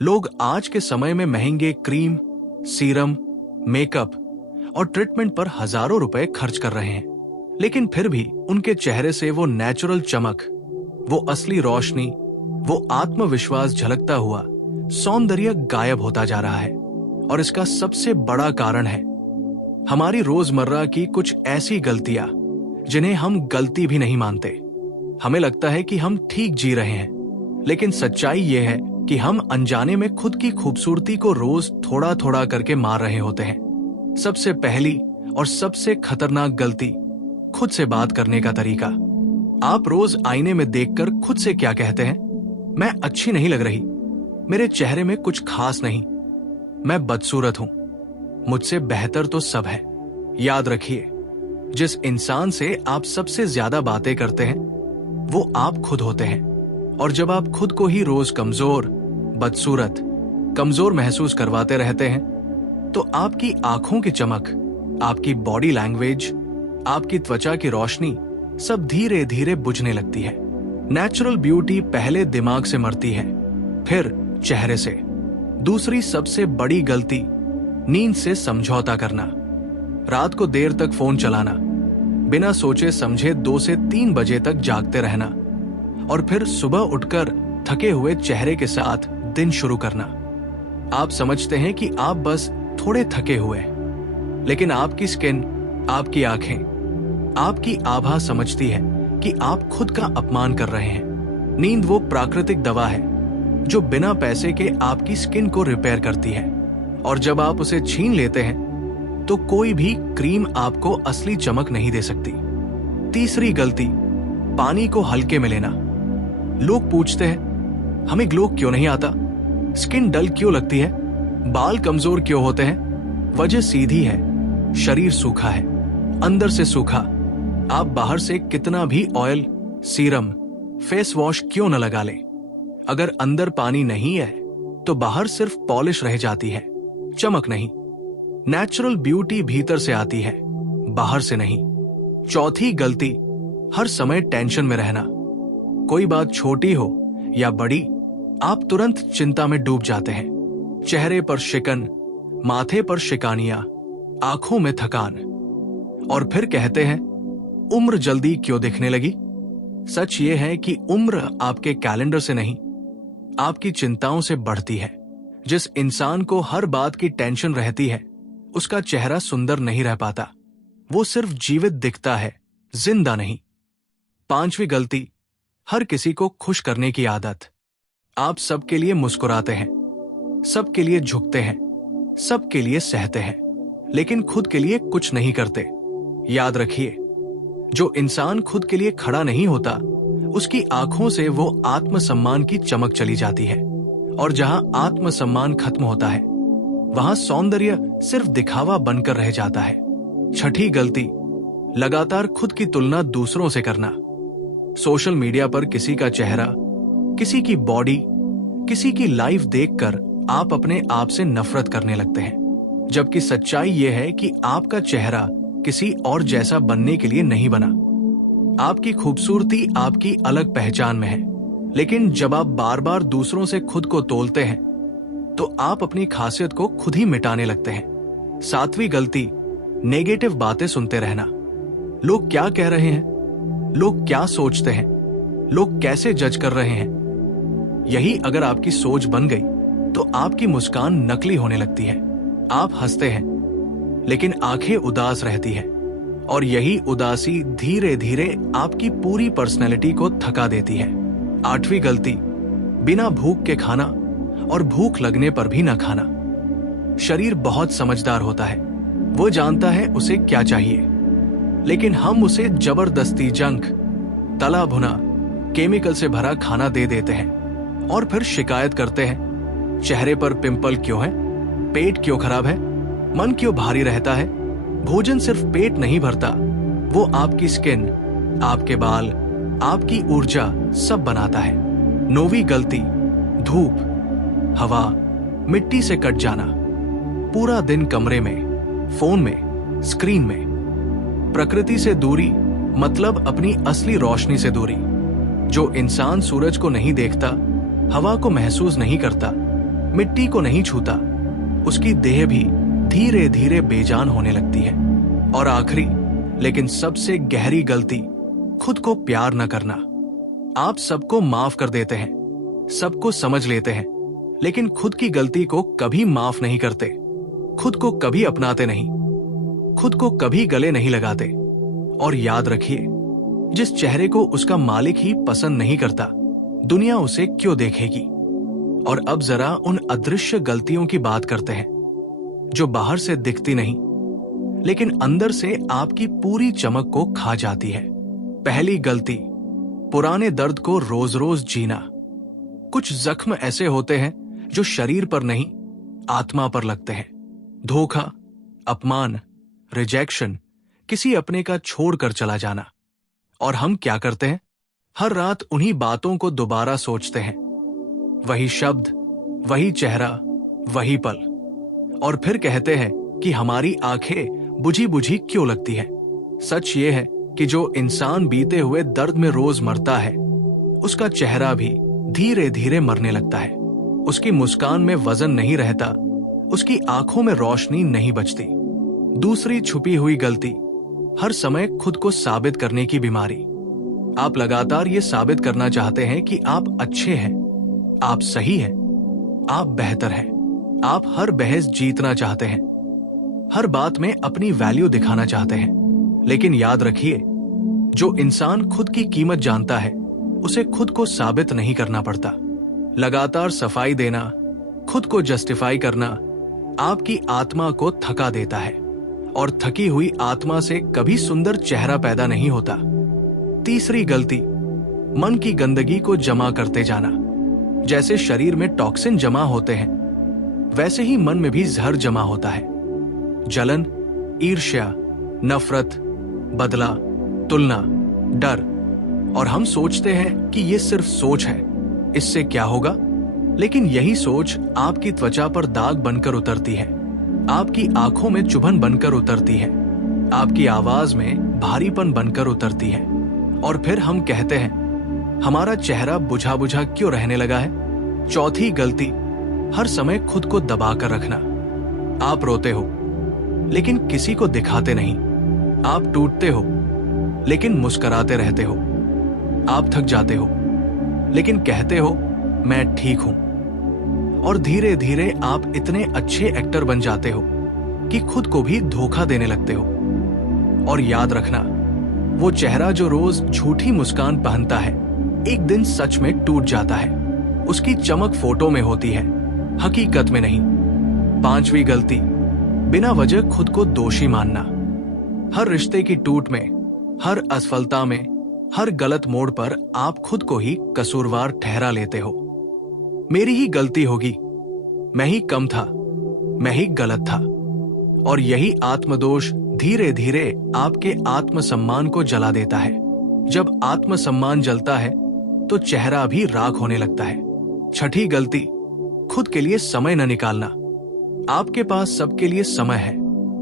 लोग आज के समय में महंगे क्रीम, सीरम, मेकअप और ट्रीटमेंट पर हजारों रुपए खर्च कर रहे हैं, लेकिन फिर भी उनके चेहरे से वो नेचुरल चमक, वो असली रोशनी, वो आत्मविश्वास झलकता हुआ सौंदर्य गायब होता जा रहा है। और इसका सबसे बड़ा कारण है हमारी रोजमर्रा की कुछ ऐसी गलतियां जिन्हें हम गलती भी नहीं मानते। हमें लगता है कि हम ठीक जी रहे हैं, लेकिन सच्चाई यह है कि हम अनजाने में खुद की खूबसूरती को रोज थोड़ा थोड़ा करके मार रहे होते हैं। सबसे पहली और सबसे खतरनाक गलती खुद से बात करने का तरीका। आप रोज आईने में देखकर खुद से क्या कहते हैं? मैं अच्छी नहीं लग रही, मेरे चेहरे में कुछ खास नहीं, मैं बदसूरत हूं, मुझसे बेहतर तो सब है। याद रखिए, जिस इंसान से आप सबसे ज्यादा बातें करते हैं वो आप खुद होते हैं। और जब आप खुद को ही रोज कमजोर, बदसूरत, कमजोर महसूस करवाते रहते हैं तो आपकी आंखों की चमक, आपकी बॉडी लैंग्वेज, आपकी त्वचा की रोशनी सब धीरे धीरे बुझने लगती है। नेचुरल ब्यूटी पहले दिमाग से मरती है, फिर चेहरे से। दूसरी सबसे बड़ी गलती, नींद से समझौता करना। रात को देर तक फोन चलाना, बिना सोचे समझे 2 से 3 बजे तक जागते रहना और फिर सुबह उठकर थके हुए चेहरे के साथ दिन शुरू करना। आप समझते हैं कि आप बस थोड़े थके हुए हैं, लेकिन आपकी स्किन, आपकी आंखें, आपकी आभा समझती है कि आप खुद का अपमान कर रहे हैं। नींद वो प्राकृतिक दवा है जो बिना पैसे के आपकी स्किन को रिपेयर करती है, और जब आप उसे छीन लेते हैं तो कोई भी क्रीम आपको असली चमक नहीं दे सकती। तीसरी गलती, पानी को हल्के में लेना। लोग पूछते हैं, हमें ग्लो क्यों नहीं आता? स्किन डल क्यों लगती है? बाल कमजोर क्यों होते हैं? वजह सीधी है, शरीर सूखा है, अंदर से सूखा। आप बाहर से कितना भी ऑयल, सीरम, फेस वॉश क्यों न लगा लें, अगर अंदर पानी नहीं है तो बाहर सिर्फ पॉलिश रह जाती है, चमक नहीं। नेचुरल ब्यूटी भीतर से आती है, बाहर से नहीं। चौथी गलती, हर समय टेंशन में रहना। कोई बात छोटी हो या बड़ी, आप तुरंत चिंता में डूब जाते हैं। चेहरे पर शिकन, माथे पर शिकानियां, आंखों में थकान, और फिर कहते हैं, उम्र जल्दी क्यों दिखने लगी? सच ये है कि उम्र आपके कैलेंडर से नहीं, आपकी चिंताओं से बढ़ती है। जिस इंसान को हर बात की टेंशन रहती है उसका चेहरा सुंदर नहीं रह पाता, वो सिर्फ जीवित दिखता है, जिंदा नहीं। पांचवी गलती, हर किसी को खुश करने की आदत। आप सबके लिए मुस्कुराते हैं, सबके लिए झुकते हैं, सबके लिए सहते हैं, लेकिन खुद के लिए कुछ नहीं करते। याद रखिए, जो इंसान खुद के लिए खड़ा नहीं होता उसकी आंखों से वो आत्मसम्मान की चमक चली जाती है, और जहां आत्मसम्मान खत्म होता है वहां सौंदर्य सिर्फ दिखावा बनकर रह जाता है। छठी गलती, लगातार खुद की तुलना दूसरों से करना। सोशल मीडिया पर किसी का चेहरा, किसी की बॉडी, किसी की लाइफ देखकर आप अपने आप से नफरत करने लगते हैं, जबकि सच्चाई यह है कि आपका चेहरा किसी और जैसा बनने के लिए नहीं बना। आपकी खूबसूरती आपकी अलग पहचान में है, लेकिन जब आप बार बार दूसरों से खुद को तोलते हैं तो आप अपनी खासियत को खुद ही मिटाने लगते हैं। सातवीं गलती, नेगेटिव बातें सुनते रहना। लोग क्या कह रहे हैं, लोग क्या सोचते हैं, लोग कैसे जज कर रहे हैं, यही अगर आपकी सोच बन गई तो आपकी मुस्कान नकली होने लगती है। आप हंसते हैं लेकिन आंखें उदास रहती हैं, और यही उदासी धीरे धीरे आपकी पूरी पर्सनैलिटी को थका देती है। आठवीं गलती, बिना भूख के खाना और भूख लगने पर भी न खाना। शरीर बहुत समझदार होता है, वो जानता है उसे क्या चाहिए, लेकिन हम उसे जबरदस्ती जंक, तला भुना, केमिकल से भरा खाना दे देते हैं और फिर शिकायत करते हैं, चेहरे पर पिंपल क्यों है, पेट क्यों खराब है, मन क्यों भारी रहता है। भोजन सिर्फ पेट नहीं भरता, वो आपकी स्किन, आपके बाल, आपकी ऊर्जा सब बनाता है। नौवीं गलती, धूप, हवा, मिट्टी से कट जाना। पूरा दिन कमरे में, फोन में, स्क्रीन में। प्रकृति से दूरी मतलब अपनी असली रोशनी से दूरी। जो इंसान सूरज को नहीं देखता, हवा को महसूस नहीं करता, मिट्टी को नहीं छूता, उसकी देह भी धीरे धीरे बेजान होने लगती है। और आखिरी लेकिन सबसे गहरी गलती, खुद को प्यार न करना। आप सबको माफ कर देते हैं, सबको समझ लेते हैं, लेकिन खुद की गलती को कभी माफ नहीं करते, खुद को कभी अपनाते नहीं, खुद को कभी गले नहीं लगाते। और याद रखिए, जिस चेहरे को उसका मालिक ही पसंद नहीं करता, दुनिया उसे क्यों देखेगी। और अब जरा उन अदृश्य गलतियों की बात करते हैं, जो बाहर से दिखती नहीं, लेकिन अंदर से आपकी पूरी चमक को खा जाती है। पहली गलती, पुराने दर्द को रोज रोज जीना। कुछ जख्म ऐसे होते हैं जो शरीर पर नहीं, आत्मा पर लगते हैं। धोखा, अपमान, रिजेक्शन, किसी अपने का छोड़कर चला जाना। और हम क्या करते हैं? हर रात उन्हीं बातों को दोबारा सोचते हैं, वही शब्द, वही चेहरा, वही पल। और फिर कहते हैं कि हमारी आंखें बुझी बुझी क्यों लगती है। सच ये है कि जो इंसान बीते हुए दर्द में रोज मरता है, उसका चेहरा भी धीरे धीरे मरने लगता है। उसकी मुस्कान में वजन नहीं रहता, उसकी आंखों में रोशनी नहीं बचती। दूसरी छुपी हुई गलती, हर समय खुद को साबित करने की बीमारी। आप लगातार ये साबित करना चाहते हैं कि आप अच्छे हैं, आप सही हैं, आप बेहतर हैं। आप हर बहस जीतना चाहते हैं, हर बात में अपनी वैल्यू दिखाना चाहते हैं। लेकिन याद रखिए, जो इंसान खुद की कीमत जानता है, उसे खुद को साबित नहीं करना पड़ता। लगातार सफाई देना, खुद को जस्टिफाई करना, आपकी आत्मा को थका देता है। और थकी हुई आत्मा से कभी सुंदर चेहरा पैदा नहीं होता। तीसरी गलती, मन की गंदगी को जमा करते जाना। जैसे शरीर में टॉक्सिन जमा होते हैं, वैसे ही मन में भी जहर जमा होता है। जलन, ईर्ष्या, नफरत, बदला, तुलना, डर। और हम सोचते हैं कि ये सिर्फ सोच है, इससे क्या होगा। लेकिन यही सोच आपकी त्वचा पर दाग बनकर उतरती है, आपकी आंखों में चुभन बनकर उतरती है, आपकी आवाज में भारीपन बनकर उतरती है। और फिर हम कहते हैं, हमारा चेहरा बुझा बुझा क्यों रहने लगा है। चौथी गलती, हर समय खुद को दबाकर रखना। आप रोते हो, लेकिन किसी को दिखाते नहीं। आप टूटते हो, लेकिन मुस्कुराते रहते हो। आप थक जाते हो, लेकिन कहते हो मैं ठीक हूं। और धीरे धीरे आप इतने अच्छे एक्टर बन जाते हो कि खुद को भी धोखा देने लगते हो। और याद रखना, वो चेहरा जो रोज झूठी मुस्कान पहनता है, एक दिन सच में टूट जाता है। उसकी चमक फोटो में होती है, हकीकत में नहीं। पांचवी गलती, बिना वजह खुद को दोषी मानना। हर रिश्ते की टूट में, हर असफलता में, हर गलत मोड़ पर आप खुद को ही कसूरवार ठहरा लेते हो। मेरी ही गलती होगी, मैं ही कम था, मैं ही गलत था। और यही आत्मदोष धीरे धीरे आपके आत्मसम्मान को जला देता है। जब आत्मसम्मान जलता है तो चेहरा भी राख होने लगता है। छठी गलती, खुद के लिए समय न निकालना। आपके पास सबके लिए समय है,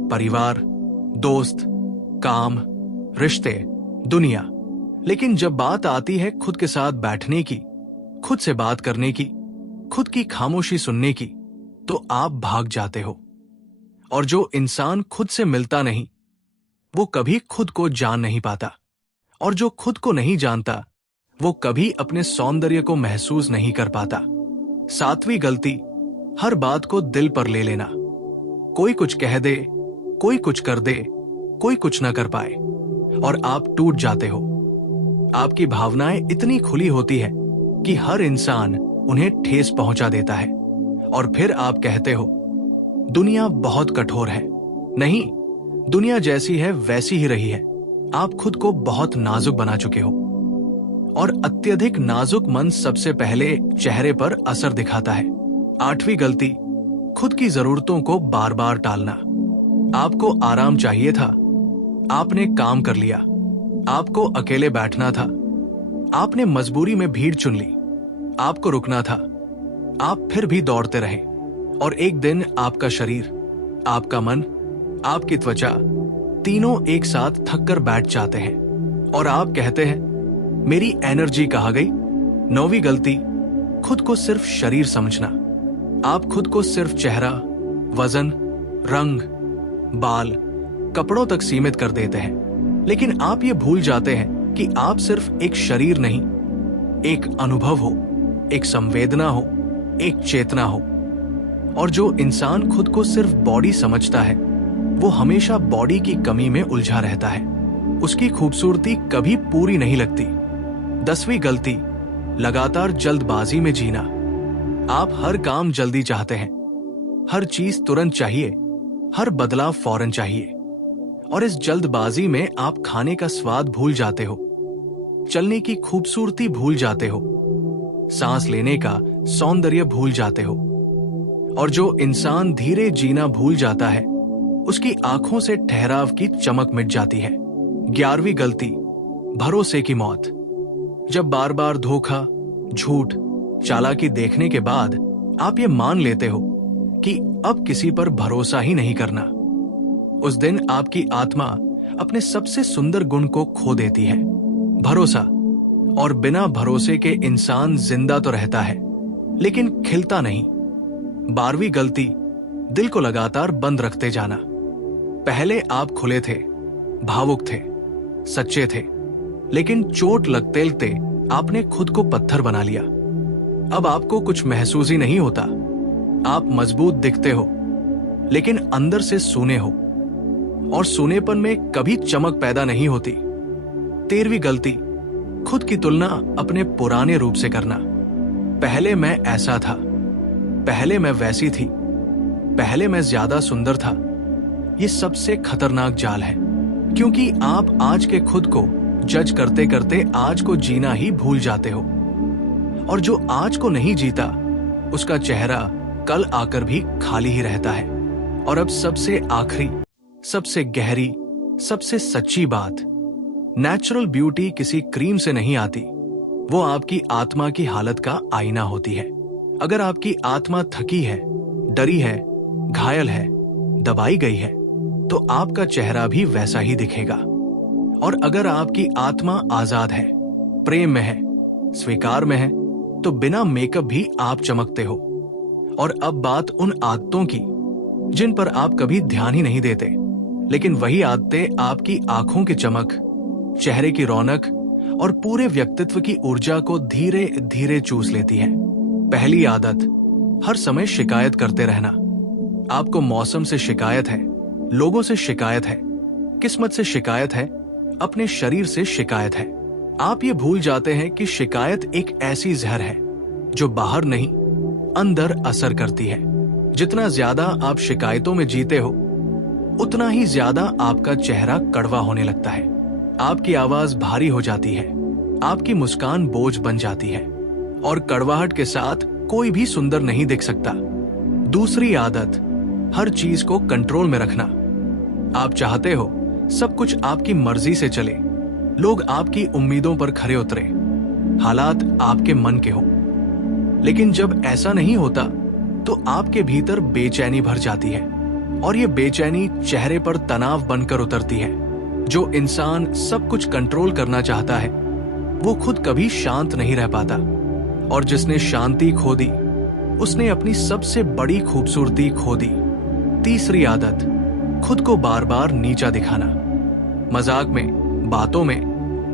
परिवार, दोस्त, काम, रिश्ते, दुनिया। लेकिन जब बात आती है खुद के साथ बैठने की, खुद से बात करने की, खुद की खामोशी सुनने की, तो आप भाग जाते हो। और जो इंसान खुद से मिलता नहीं, वो कभी खुद को जान नहीं पाता। और जो खुद को नहीं जानता, वो कभी अपने सौंदर्य को महसूस नहीं कर पाता। सातवीं गलती, हर बात को दिल पर ले लेना। कोई कुछ कह दे, कोई कुछ कर दे, कोई कुछ ना कर पाए, और आप टूट जाते हो। आपकी भावनाएं इतनी खुली होती है कि हर इंसान उन्हें ठेस पहुंचा देता है। और फिर आप कहते हो, दुनिया बहुत कठोर है। नहीं, दुनिया जैसी है वैसी ही रही है। आप खुद को बहुत नाजुक बना चुके हो। और अत्यधिक नाजुक मन सबसे पहले चेहरे पर असर दिखाता है। आठवीं गलती, खुद की जरूरतों को बार बार टालना। आपको आराम चाहिए था, आपने काम कर लिया। आपको अकेले बैठना था, आपने मजबूरी में भीड़ चुन ली। आपको रुकना था, आप फिर भी दौड़ते रहे। और एक दिन आपका शरीर, आपका मन, आपकी त्वचा, तीनों एक साथ थक कर बैठ जाते हैं। और आप कहते हैं, मेरी एनर्जी कहाँ गई। नौवीं गलती, खुद को सिर्फ शरीर समझना। आप खुद को सिर्फ चेहरा, वजन, रंग, बाल, कपड़ों तक सीमित कर देते हैं, लेकिन आप ये भूल जाते हैं कि आप सिर्फ एक शरीर नहीं, एक अनुभव हो, एक संवेदना हो, एक चेतना हो। और जो इंसान खुद को सिर्फ बॉडी समझता है, वो हमेशा बॉडी की कमी में उलझा रहता है। उसकी खूबसूरती कभी पूरी नहीं लगती। 10वीं गलती, लगातार जल्दबाजी में जीना। आप हर काम जल्दी चाहते हैं, हर चीज तुरंत चाहिए, हर बदलाव फौरन चाहिए। और इस जल्दबाजी में आप खाने का स्वाद भूल जाते हो, चलने की खूबसूरती भूल जाते हो, सांस लेने का सौंदर्य भूल जाते हो। और जो इंसान धीरे जीना भूल जाता है, उसकी आंखों से ठहराव की चमक मिट जाती है। 11वीं गलती, भरोसे की मौत। जब बार बार धोखा, झूठ, चालाकी देखने के बाद आप ये मान लेते हो कि अब किसी पर भरोसा ही नहीं करना, उस दिन आपकी आत्मा अपने सबसे सुंदर गुण को खो देती है, भरोसा। और बिना भरोसे के इंसान जिंदा तो रहता है, लेकिन खिलता नहीं। 12वीं गलती, दिल को लगातार बंद रखते जाना। पहले आप खुले थे, भावुक थे, सच्चे थे, लेकिन चोट लगते लगते आपने खुद को पत्थर बना लिया। अब आपको कुछ महसूस ही नहीं होता। आप मजबूत दिखते हो, लेकिन अंदर से सूने हो, और सूनेपन में कभी चमक पैदा नहीं होती। 13वीं गलती, खुद की तुलना अपने पुराने रूप से करना। पहले मैं ऐसा था, पहले मैं वैसी थी, पहले मैं ज्यादा सुंदर था। ये सबसे खतरनाक जाल है, क्योंकि आप आज के खुद को जज करते करते आज को जीना ही भूल जाते हो। और जो आज को नहीं जीता, उसका चेहरा कल आकर भी खाली ही रहता है। और अब सबसे आखिरी, सबसे गहरी, सबसे सच्ची बात, नेचुरल ब्यूटी किसी क्रीम से नहीं आती, वो आपकी आत्मा की हालत का आईना होती है। अगर आपकी आत्मा थकी है, डरी है, घायल है, दबाई गई है, तो आपका चेहरा भी वैसा ही दिखेगा। और अगर आपकी आत्मा आजाद है, प्रेम में है, स्वीकार में है, तो बिना मेकअप भी आप चमकते हो। और अब बात उन आदतों की जिन पर आप कभी ध्यान ही नहीं देते, लेकिन वही आदतें आपकी आंखों की चमक, चेहरे की रौनक और पूरे व्यक्तित्व की ऊर्जा को धीरे धीरे चूस लेती है। पहली आदत, हर समय शिकायत करते रहना। आपको मौसम से शिकायत है, लोगों से शिकायत है, किस्मत से शिकायत है, अपने शरीर से शिकायत है। आप ये भूल जाते हैं कि शिकायत एक ऐसी जहर है जो बाहर नहीं, अंदर असर करती है। जितना ज्यादा आप शिकायतों में जीते हो, उतना ही ज्यादा आपका चेहरा कड़वा होने लगता है, आपकी आवाज भारी हो जाती है, आपकी मुस्कान बोझ बन जाती है, और कड़वाहट के साथ कोई भी सुंदर नहीं दिख सकता। दूसरी आदत, हर चीज को कंट्रोल में रखना। आप चाहते हो सब कुछ आपकी मर्जी से चले, लोग आपकी उम्मीदों पर खरे उतरे, हालात आपके मन के हो। लेकिन जब ऐसा नहीं होता, तो आपके भीतर बेचैनी भर जाती है, और ये बेचैनी चेहरे पर तनाव बनकर उतरती है। जो इंसान सब कुछ कंट्रोल करना चाहता है, वो खुद कभी शांत नहीं रह पाता, और जिसने शांति खो दी, उसने अपनी सबसे बड़ी खूबसूरती खो दी। तीसरी आदत, खुद को बार बार नीचा दिखाना। मजाक में, बातों में,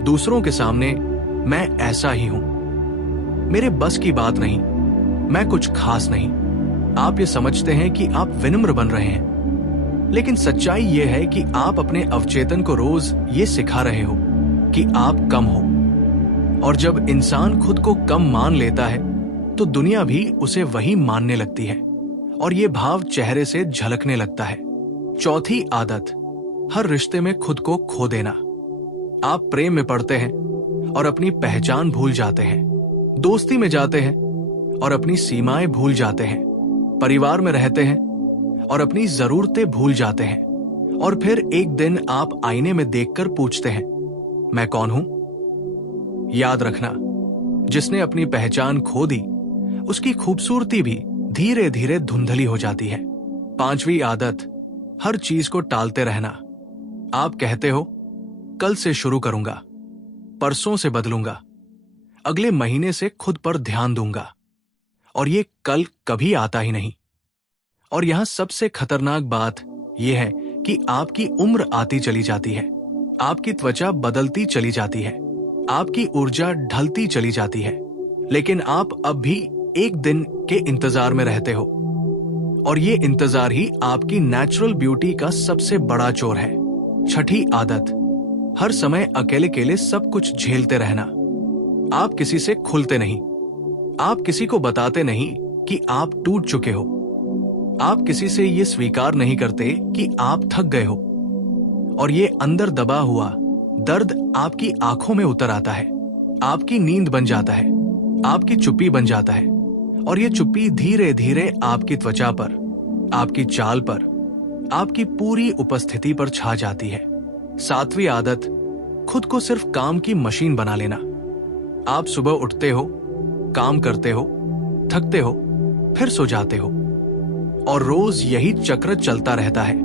दूसरों के सामने मैं ऐसा ही हूं, मेरे बस की बात नहीं, मैं कुछ खास नहीं। आप ये समझते हैं कि आप विनम्र बन रहे हैं, लेकिन सच्चाई ये है कि आप अपने अवचेतन को रोज ये सिखा रहे हो कि आप कम हो। और जब इंसान खुद को कम मान लेता है, तो दुनिया भी उसे वही मानने लगती है, और ये भाव चेहरे से झलकने लगता है। चौथी आदत, हर रिश्ते में खुद को खो देना। आप प्रेम में पड़ते हैं और अपनी पहचान भूल जाते हैं, दोस्ती में जाते हैं और अपनी सीमाएं भूल जाते हैं, परिवार में रहते हैं और अपनी जरूरतें भूल जाते हैं, और फिर एक दिन आप आईने में देखकर पूछते हैं, मैं कौन हूं? याद रखना, जिसने अपनी पहचान खो दी, उसकी खूबसूरती भी धीरे धीरे धुंधली हो जाती है। पांचवी आदत, हर चीज को टालते रहना। आप कहते हो, कल से शुरू करूंगा, परसों से बदलूंगा, अगले महीने से खुद पर ध्यान दूंगा, और ये कल कभी आता ही नहीं। और यहां सबसे खतरनाक बात यह है कि आपकी उम्र आती चली जाती है, आपकी त्वचा बदलती चली जाती है, आपकी ऊर्जा ढलती चली जाती है, लेकिन आप अब भी एक दिन के इंतजार में रहते हो। और ये इंतजार ही आपकी नेचुरल ब्यूटी का सबसे बड़ा चोर है। छठी आदत, हर समय अकेले केले सब कुछ झेलते रहना। आप किसी से खुलते नहीं, आप किसी को बताते नहीं कि आप टूट चुके हो, आप किसी से ये स्वीकार नहीं करते कि आप थक गए हो। और ये अंदर दबा हुआ दर्द आपकी आंखों में उतर आता है, आपकी नींद बन जाता है, आपकी चुप्पी बन जाता है। और ये चुप्पी धीरे धीरे आपकी त्वचा पर, आपकी चाल पर, आपकी पूरी उपस्थिति पर छा जाती है। सातवीं आदत, खुद को सिर्फ काम की मशीन बना लेना। आप सुबह उठते हो, काम करते हो, थकते हो, फिर सो जाते हो, और रोज यही चक्र चलता रहता है।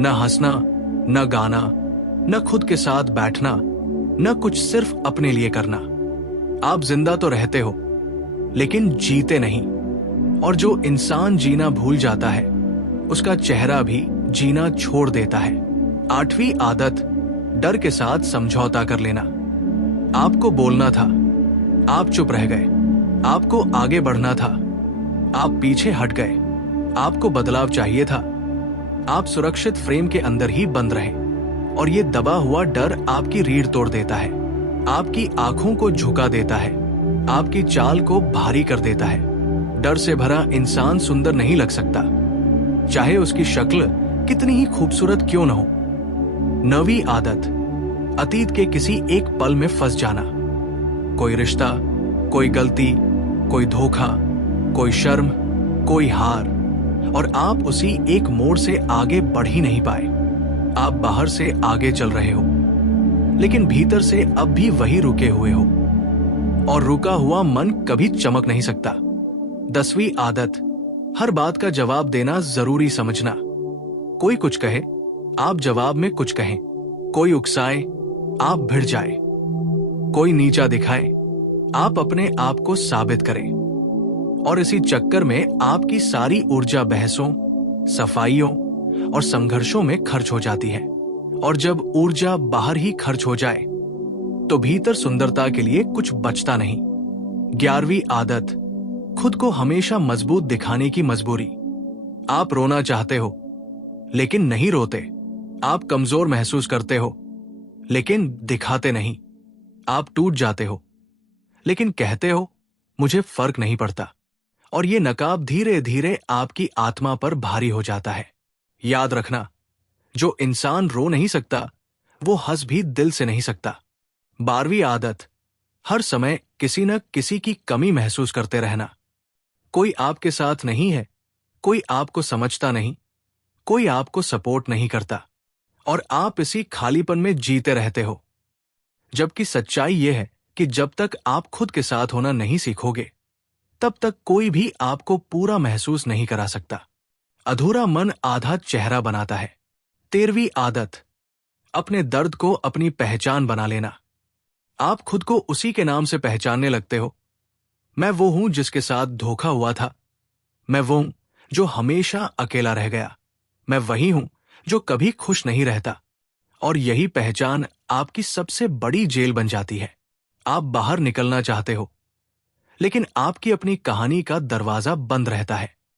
न हंसना, न गाना, न खुद के साथ बैठना, न कुछ सिर्फ अपने लिए करना। आप जिंदा तो रहते हो, लेकिन जीते नहीं। और जो इंसान जीना भूल जाता है, उसका चेहरा भी जीना छोड़ देता है। आठवीं आदत, डर के साथ समझौता कर लेना। आपको बोलना था, आप चुप रह गए। आपको आगे बढ़ना था, आप पीछे हट गए। आपको बदलाव चाहिए था, आप सुरक्षित फ्रेम के अंदर ही बंद रहे। और ये दबा हुआ डर आपकी रीढ़ तोड़ देता है, आपकी आंखों को झुका देता है, आपकी चाल को भारी कर देता है। डर से भरा इंसान सुंदर नहीं लग सकता, चाहे उसकी शक्ल कितनी ही खूबसूरत क्यों न हो। नवीं आदत, अतीत के किसी एक पल में फंस जाना। कोई रिश्ता, कोई गलती, कोई धोखा, कोई शर्म, कोई हार, और आप उसी एक मोड़ से आगे बढ़ ही नहीं पाए। आप बाहर से आगे चल रहे हो, लेकिन भीतर से अब भी वही रुके हुए हो, और रुका हुआ मन कभी चमक नहीं सकता। 10वीं आदत, हर बात का जवाब देना जरूरी समझना। कोई कुछ कहे, आप जवाब में कुछ कहें। कोई उकसाए, आप भिड़ जाए। कोई नीचा दिखाए, आप अपने आप को साबित करें। और इसी चक्कर में आपकी सारी ऊर्जा बहसों, सफाइयों और संघर्षों में खर्च हो जाती है। और जब ऊर्जा बाहर ही खर्च हो जाए, तो भीतर सुंदरता के लिए कुछ बचता नहीं। 11वीं आदत, खुद को हमेशा मजबूत दिखाने की मजबूरी। आप रोना चाहते हो, लेकिन नहीं रोते। आप कमजोर महसूस करते हो, लेकिन दिखाते नहीं। आप टूट जाते हो, लेकिन कहते हो मुझे फर्क नहीं पड़ता। और ये नकाब धीरे धीरे आपकी आत्मा पर भारी हो जाता है। याद रखना, जो इंसान रो नहीं सकता, वो हंस भी दिल से नहीं सकता। 12वीं आदत, हर समय किसी न किसी की कमी महसूस करते रहना। कोई आपके साथ नहीं है, कोई आपको समझता नहीं, कोई आपको सपोर्ट नहीं करता, और आप इसी खालीपन में जीते रहते हो। जबकि सच्चाई यह है कि जब तक आप खुद के साथ होना नहीं सीखोगे, तब तक कोई भी आपको पूरा महसूस नहीं करा सकता। अधूरा मन आधा चेहरा बनाता है। 13वीं आदत, अपने दर्द को अपनी पहचान बना लेना। आप खुद को उसी के नाम से पहचानने लगते हो। मैं वो हूं जिसके साथ धोखा हुआ था, मैं वो हूं जो हमेशा अकेला रह गया, मैं वही हूं जो कभी खुश नहीं रहता। और यही पहचान आपकी सबसे बड़ी जेल बन जाती है। आप बाहर निकलना चाहते हो, लेकिन आपकी अपनी कहानी का दरवाजा बंद रहता है।